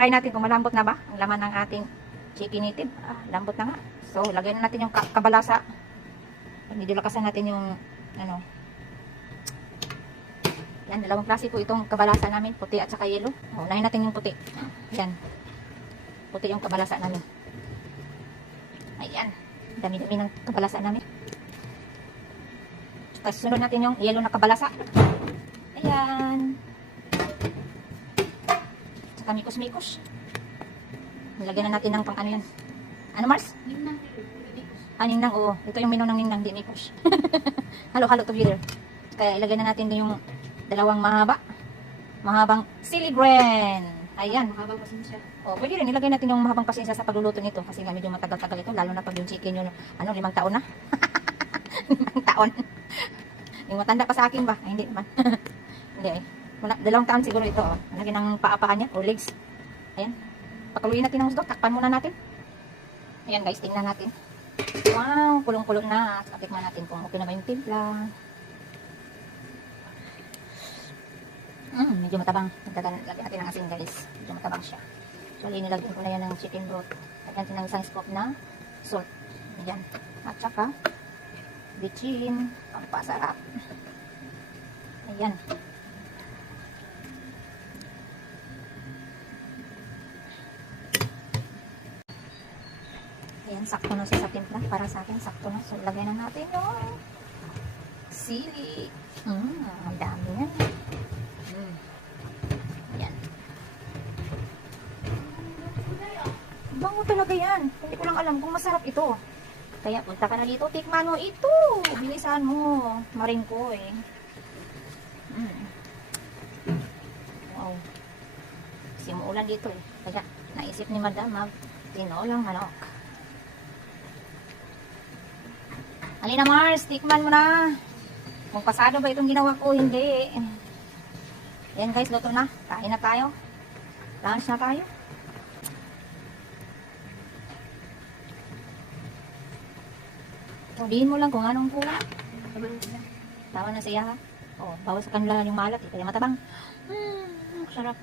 try natin kung malambot na ba ang laman ng ating chicken-native. Lambot na nga. So, lagyan na natin yung kabalasa. Medyo lakasan natin yung, ano. Yan, dalawang klase po itong kabalasa namin. Puti at saka yellow. Unahin natin yung puti. Yan. Puti yung kabalasa namin. Ayan. Dami-dami ng kabalasa namin. Tapos sunod natin yung yellow na kabalasa. Ayan. Saka mikos-mikos. Nilagyan na natin ng pang ano yan. Ano, Mars? Ninang. Ninang, oo. Ito yung mino ng ninang, di mikos. Halo-halo together. Kaya ilagay na natin din yung dalawang mahabang sili green. Ayan. Mahabang pasensya. Pwede rin ilagay natin yung mahabang pasensya sa pagluluto nito kasi nga medyo matagal-tagal ito, lalo na pag yung chicken yung 5 taon na. 5 taon. Yung matanda pa sa akin ba? Ay, hindi naman. Hindi eh. 2 taon siguro ito. Lagyan ng paa-paa niya or legs. Ayan. Pakuluin natin ng gusto. Takpan muna natin. Ayan guys, tingnan natin. Wow, kulong-kulong na. Tikman natin kung okay na ba yung timpla. Medyo matabang. Lagyan natin ng asin guys. Medyo matabang siya. Actually, nilagyan ko na yan ng chicken broth. Lagyan natin ng isang scoop na salt. Ayan. At saka, bitchin. Pampasarap. Ayan. Ayan, sakto na siya sa timpla. Para sa akin, sakto na. So, lagyan na natin yung sili. Ang dami yan. Ayan. Bango talaga yan. Hindi ko lang alam kung masarap ito. Kaya punta ka na dito. Tikman mo ito. Bilisan mo. Maring ko eh. Wow. Kasi umuulan dito eh. Kaya naisip ni Madam tinolang manok. Halina Mars, tikman mo na. Kung pasado ba itong ginawa ko, hindi. Yan guys, luto na. Kain na tayo. Lunch na tayo. Sabihin mo lang kung anong kulang. Tama na siya ha. Bawas sa kanila yung malat. Kaya matabang. Sarap.